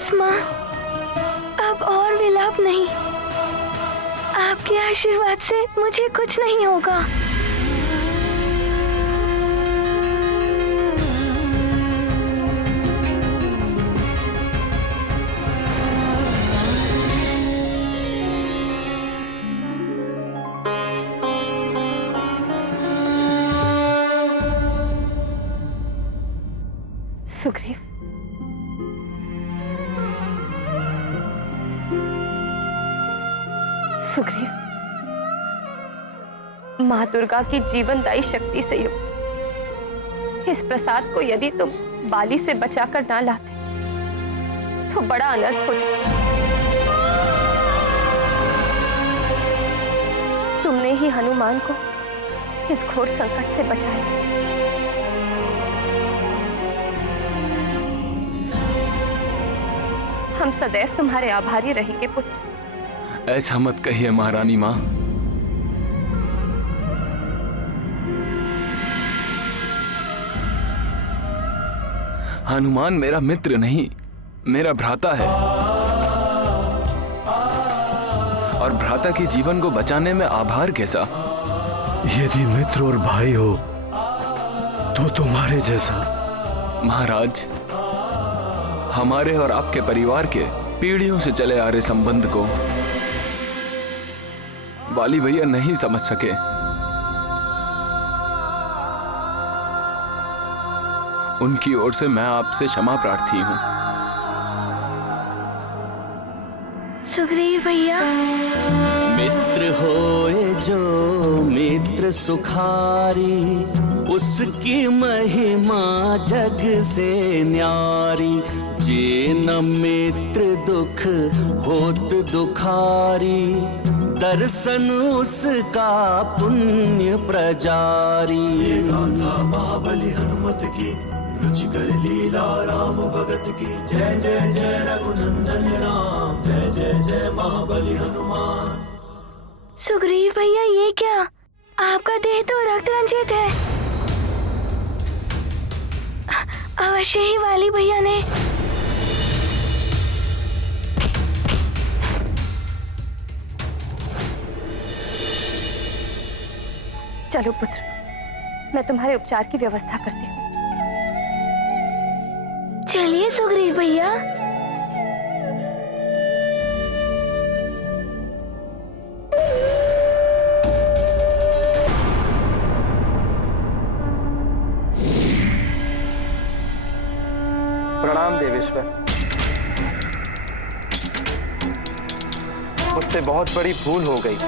बस माँ, अब और विलाप नहीं। आपके आशीर्वाद से मुझे कुछ नहीं होगा। सुग्रीव, सुग्रीव, माँ दुर्गा की जीवनदायी शक्ति से युक्त इस प्रसाद को यदि तुम बाली से बचाकर ना लाते तो बड़ा अनर्थ हो जाता। तुमने ही हनुमान को इस घोर संकट से बचाया। हम सदैव तुम्हारे आभारी रहेंगे पुत्र। ऐसा मत कहिए महारानी माँ। हनुमान मेरा मित्र नहीं, मेरा भ्राता है, और भ्राता के जीवन को बचाने में आभार कैसा? यदि मित्र और भाई हो तो तुम्हारे जैसा। महाराज, हमारे और आपके परिवार के पीढ़ियों से चले आ रहे संबंध को बाली भैया नहीं समझ सके। उनकी ओर से मैं आपसे क्षमा प्रार्थी हूं। सुग्रीव भैया। मित्र होए जो मित्र सुखारी, उसकी महिमा जग से न्यारी। जे न मित्र दुख होत दुखारी, दर्शन उसका पुण्य प्रजारी। महाबली हनुमत की, रुचिकर लीला राम भगत की। जय जय जय रघुनंदन राम, जय जय जय महाबली हनुमान। सुग्रीव भैया, ये क्या? आपका देह तो रक्त रंजित है। अवश्य ही वाली भैया ने। चलो पुत्र, मैं तुम्हारे उपचार की व्यवस्था करती हूँ। चलिए सुग्रीव भैया। प्रणाम देवेश्वर। मुझसे बहुत बड़ी भूल हो गई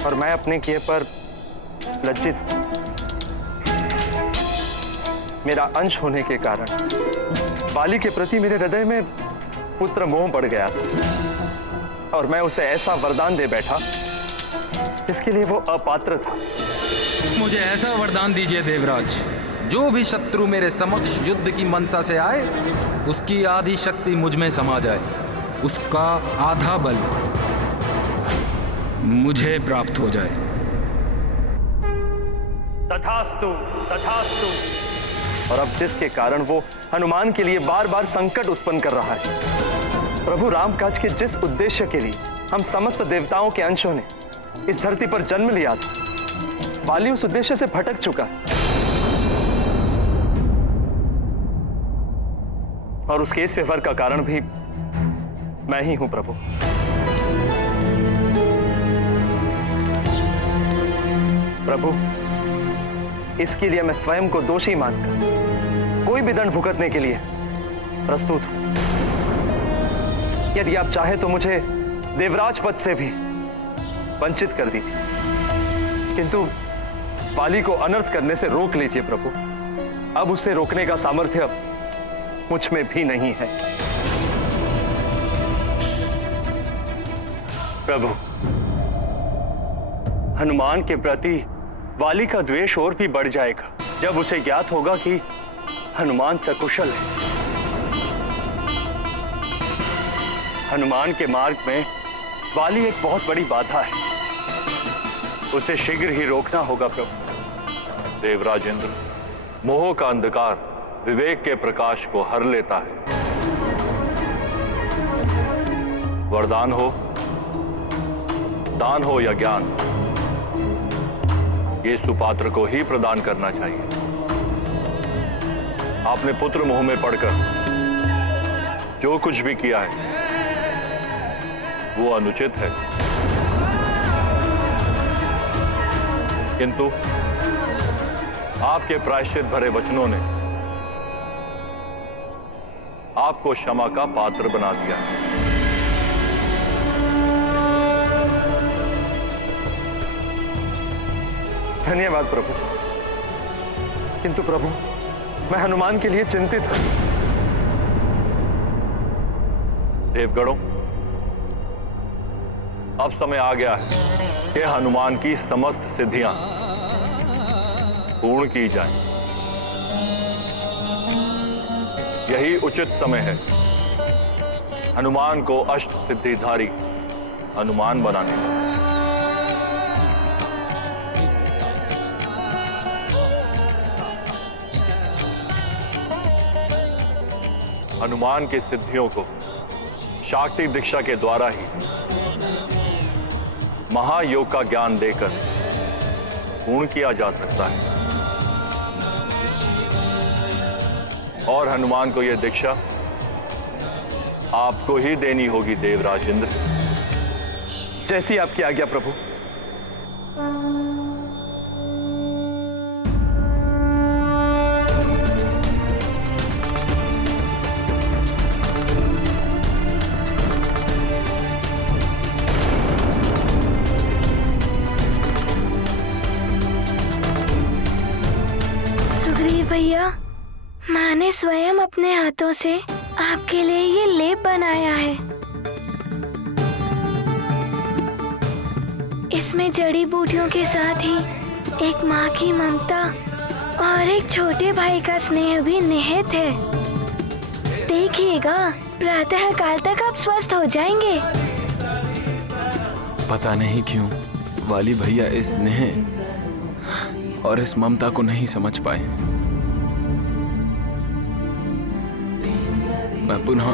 और मैं अपने किए पर लज्जित हूं। मेरा अंश होने के कारण बाली के प्रति मेरे हृदय में पुत्र मोह बढ़ गया और मैं उसे ऐसा वरदान दे बैठा जिसके लिए वो अपात्र था। मुझे ऐसा वरदान दीजिए देवराज, जो भी शत्रु मेरे समक्ष युद्ध की मनसा से आए, उसकी आधी शक्ति मुझ में समा जाए, उसका आधा बल मुझे प्राप्त हो जाए। तथास्तु, तथास्तु। और अब जिसके कारण वो हनुमान के लिए बार बार संकट उत्पन्न कर रहा है, प्रभु रामकाज के जिस उद्देश्य के लिए हम समस्त देवताओं के अंशों ने इस धरती पर जन्म लिया था, बाली उस उद्देश्य से भटक चुका है और उसके इस व्यवहार का कारण भी मैं ही हूं प्रभु। प्रभु, इसके लिए मैं स्वयं को दोषी मानकर कोई भी दंड भुगतने के लिए प्रस्तुत हूं। यदि आप चाहे तो मुझे देवराज पद से भी वंचित कर दीजिए, किंतु बाली को अनर्थ करने से रोक लीजिए प्रभु। अब उसे रोकने का सामर्थ्य मुझ में भी नहीं है। प्रभु, हनुमान के प्रति वाली का द्वेष और भी बढ़ जाएगा जब उसे ज्ञात होगा कि हनुमान सकुशल है। हनुमान के मार्ग में वाली एक बहुत बड़ी बाधा है, उसे शीघ्र ही रोकना होगा प्रभु। देवराजेंद्र, मोह का अंधकार विवेक के प्रकाश को हर लेता है। वरदान हो, दान हो या ज्ञान, ये सुपात्र को ही प्रदान करना चाहिए। आपने पुत्र मुंह में पड़कर जो कुछ भी किया है वो अनुचित है, किंतु आपके प्रायश्चित भरे वचनों ने आपको क्षमा का पात्र बना दिया। धन्यवाद प्रभु। किंतु प्रभु, मैं हनुमान के लिए चिंतित हूं। देवगणों, अब समय आ गया है कि हनुमान की समस्त सिद्धियां पूर्ण की जाएं। यही उचित समय है हनुमान को अष्ट सिद्धिधारी हनुमान बनाने का। हनुमान की सिद्धियों को शाक्ति दीक्षा के द्वारा ही महायोग का ज्ञान देकर पूर्ण किया जा सकता है। और हनुमान को यह दीक्षा आपको ही देनी होगी देवराज इंद्र। जैसी आपकी आज्ञा प्रभु। सुग्रीव भैया, माँ ने स्वयं अपने हाथों से आपके लिए ये लेप बनाया है। इसमें जड़ी बूटियों के साथ ही एक माँ की ममता और एक छोटे भाई का स्नेह भी निहित है। देखिएगा, प्रातः काल तक आप स्वस्थ हो जाएंगे। पता नहीं क्यों वाली भैया इस स्नेह और इस ममता को नहीं समझ पाए। मैं पुनः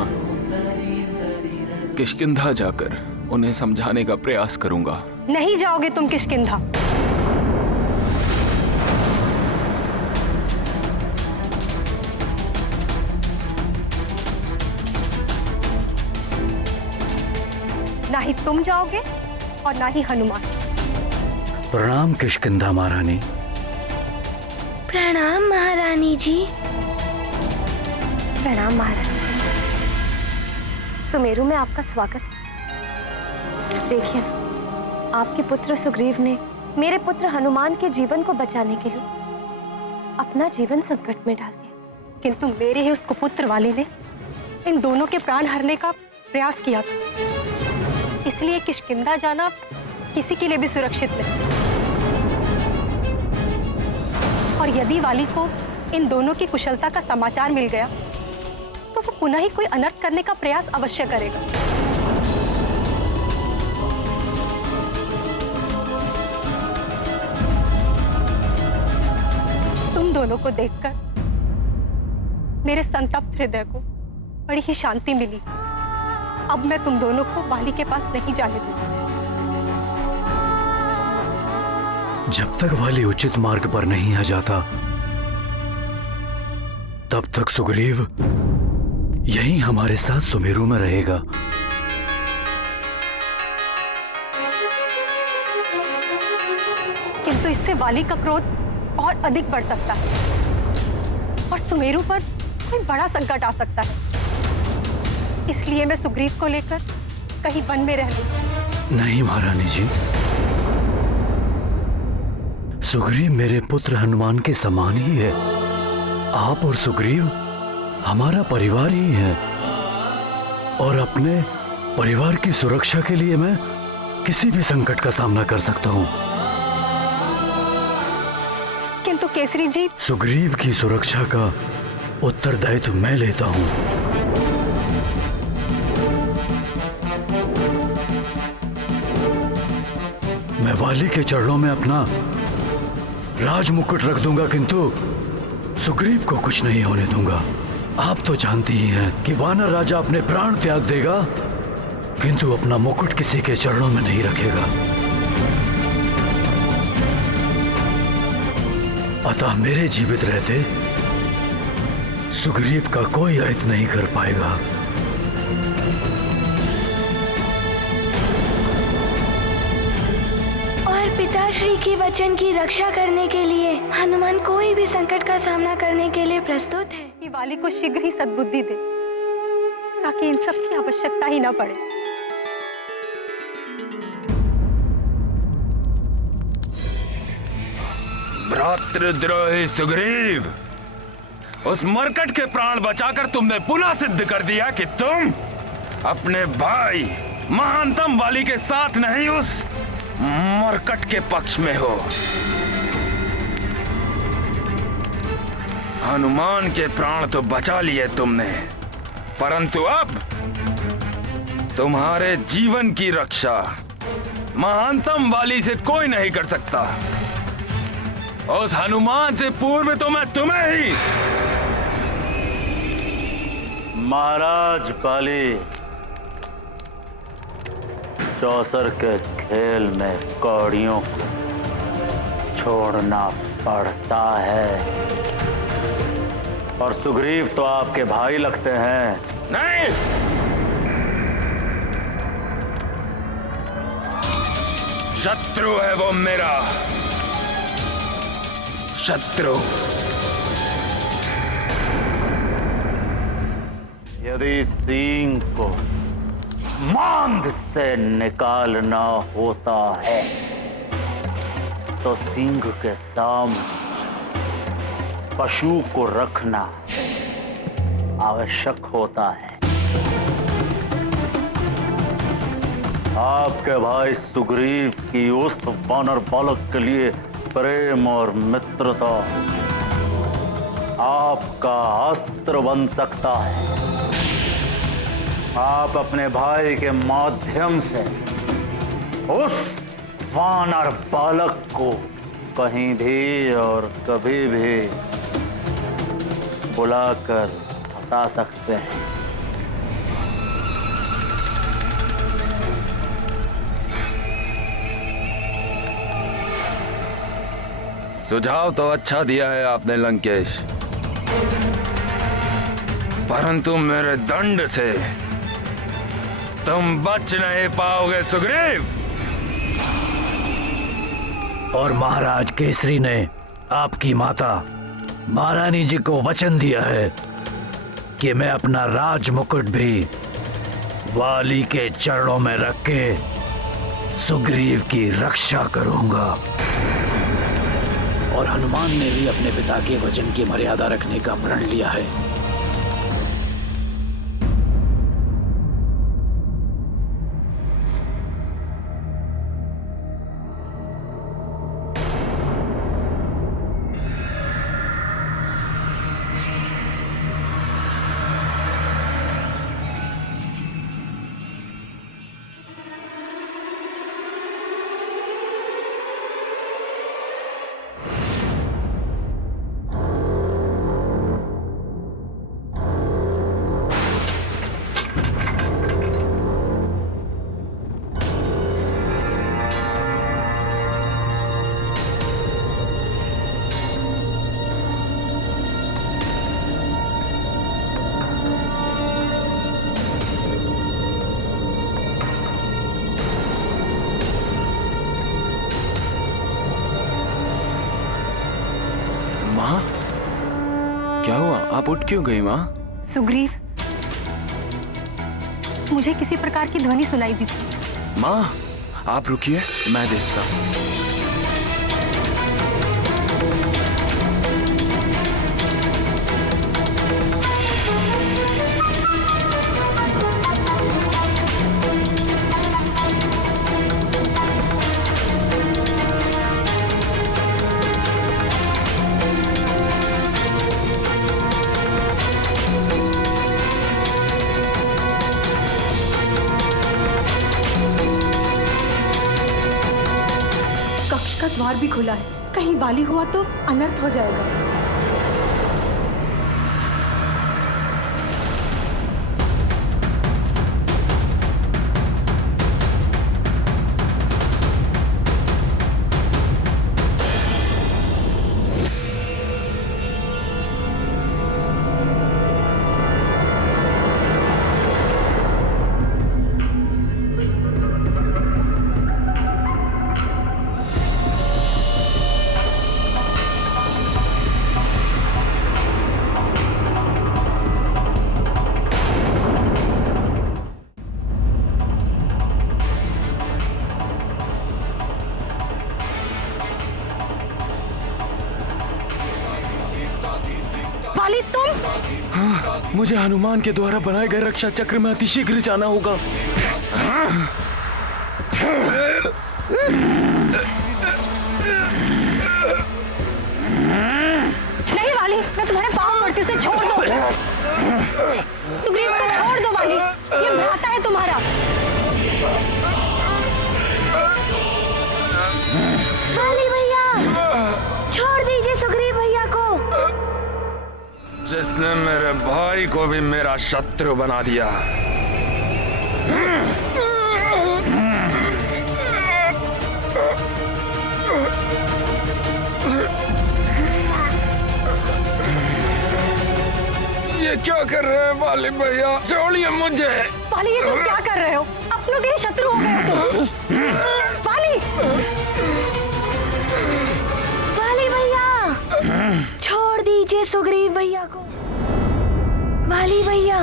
किष्किंधा जाकर उन्हें समझाने का प्रयास करूंगा। नहीं जाओगे तुम किष्किंधा। ना ही तुम जाओगे और ना ही हनुमान। प्रणाम किष्किंधा महारानी। प्रणाम महारानी जी। प्रणाम महारानी। सुमेरु में आपका स्वागत। देखिए, आपके पुत्र सुग्रीव ने मेरे पुत्र हनुमान के जीवन को बचाने के लिए अपना जीवन संकट में डाल दिया, किंतु मेरे ही उस कुपुत्र वाली ने इन दोनों के प्राण हरने का प्रयास किया था। इसलिए किष्किंधा जाना किसी के लिए भी सुरक्षित नहीं। और यदि वाली को इन दोनों की कुशलता का समाचार मिल गया तो वो पुनः ही कोई अनर्थ करने का प्रयास अवश्य करेगा। तुम दोनों को देखकर मेरे संतप्त हृदय को बड़ी ही शांति मिली। अब मैं तुम दोनों को वाली के पास नहीं जाने दूंगा। जब तक वाली उचित मार्ग पर नहीं आ जाता तब तक सुग्रीव यहीं हमारे साथ सुमेरु में रहेगा। किंतु इससे वाली का क्रोध और अधिक बढ़ सकता है और सुमेरु पर कोई बड़ा संकट आ सकता है। इसलिए मैं सुग्रीव को लेकर कहीं वन में रह लूं। नहीं महारानी जी, सुग्रीव मेरे पुत्र हनुमान के समान ही है। आप और सुग्रीव हमारा परिवार ही है और अपने परिवार की सुरक्षा के लिए मैं किसी भी संकट का सामना कर सकता हूं। किंतु केसरी जी, सुग्रीव की सुरक्षा का उत्तरदायित्व मैं लेता हूं। मैं वाली के चरणों में अपना राज मुकुट रख दूंगा, किंतु सुग्रीव को कुछ नहीं होने दूंगा। आप तो जानती ही हैं कि वानर राजा अपने प्राण त्याग देगा, किंतु अपना मुकुट किसी के चरणों में नहीं रखेगा। अतः मेरे जीवित रहते सुग्रीव का कोई अहित नहीं कर पाएगा। और पिताश्री की वचन की रक्षा करने के लिए हनुमान कोई भी संकट का सामना करने के लिए प्रस्तुत है। कि वाली को शीघ्र ही सद्बुद्धि दे ताकि इन सब की आवश्यकता ही ना पड़े। भ्रातृद्रोही सुग्रीव, उस मरकट के प्राण बचाकर तुमने पुनः सिद्ध कर दिया कि तुम अपने भाई महानतम वाली के साथ नहीं, उस मरकट के पक्ष में हो। हनुमान के प्राण तो बचा लिए तुमने, परंतु अब तुम्हारे जीवन की रक्षा महानतम वाली से कोई नहीं कर सकता। उस हनुमान से पूर्व तो मैं तुम्हें ही। महाराज बाली, चौसर के खेल में कौड़ियों को छोड़ना पड़ता है, और सुग्रीव तो आपके भाई लगते हैं। नहीं, शत्रु है वो मेरा, शत्रु। यदि सींग को मांद से निकालना होता है तो सींग के सामने पशु को रखना आवश्यक होता है। आपके भाई सुग्रीव की उस वानर बालक के लिए प्रेम और मित्रता आपका अस्त्र बन सकता है। आप अपने भाई के माध्यम से उस वानर बालक को कहीं भी और कभी भी बुलाकर फंसा सकते हैं। सुझाव तो अच्छा दिया है आपने लंकेश, परंतु मेरे दंड से तुम बच नहीं पाओगे सुग्रीव। और महाराज केसरी ने आपकी माता महारानी जी को वचन दिया है कि मैं अपना राज मुकुट भी वाली के चरणों में रख के सुग्रीव की रक्षा करूंगा। और हनुमान ने भी अपने पिता के वचन की मर्यादा रखने का प्रण लिया है। माँ, क्या हुआ? आप उठ क्यों गई माँ? सुग्रीव, मुझे किसी प्रकार की ध्वनि सुनाई दी थी। माँ, आप रुकिए, मैं देखता हूँ। कक्ष का द्वार भी खुला है, कहीं वाली हुआ तो अनर्थ हो जाएगा। वाली तुम? हाँ, मुझे हनुमान के द्वारा बनाए गए रक्षा चक्र में अतिशीघ्र जाना होगा। नहीं वाली, मैं तुम्हारे पाँव पड़ती हूँ, उसे छोड़ दो। सुग्रीव को छोड़ दो वाली, ये भ्राता है तुम्हारा। वाली भैया, छोड़ दीजिए सुग्रीव भैया को। जिसने मेरे भाई को भी मेरा शत्रु बना दिया। ये क्या कर रहे हैं वाली भैया? छोड़िए मुझे। वाली, ये तुम क्या कर रहे हो? अपनों के शत्रु हो गए हो तुम। वाली, वाली भैया, छोड़ दीजिए सुग्रीव भैया को। वाली भैया,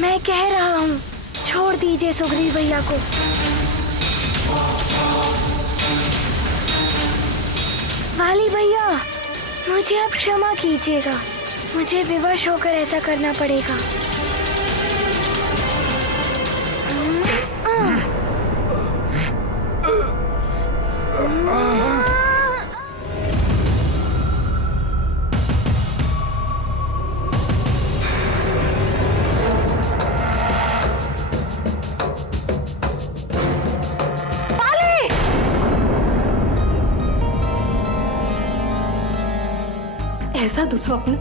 मैं कह रहा हूँ, छोड़ दीजिए सुग्रीव भैया को। वाली भैया, मुझे अब क्षमा कीजिएगा, मुझे विवश होकर ऐसा करना पड़ेगा। ऐसा दुस्वप्न?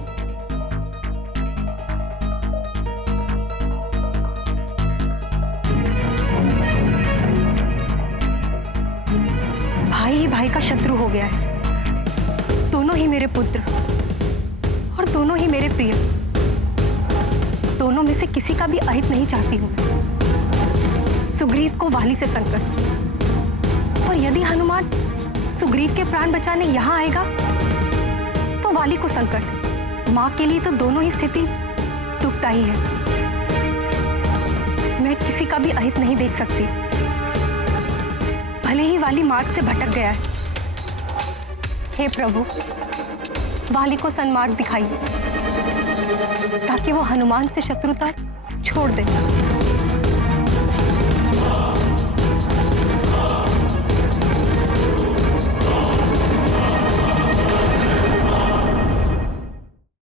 भाई ही भाई का शत्रु हो गया है। दोनों ही मेरे पुत्र और दोनों ही मेरे प्रिय। दोनों में से किसी का भी अहित नहीं चाहती हूँ। सुग्रीव को वाली से संकट, और यदि हनुमान सुग्रीव के प्राण बचाने यहाँ आएगा तो वाली को संकट। माँ के लिए तो दोनों ही स्थिति दुखदायी है। मैं किसी का भी अहित नहीं देख सकती, भले ही वाली मार्ग से भटक गया है। हे प्रभु, वाली को सन्मार्ग दिखाइए ताकि वो हनुमान से शत्रुता छोड़ दे।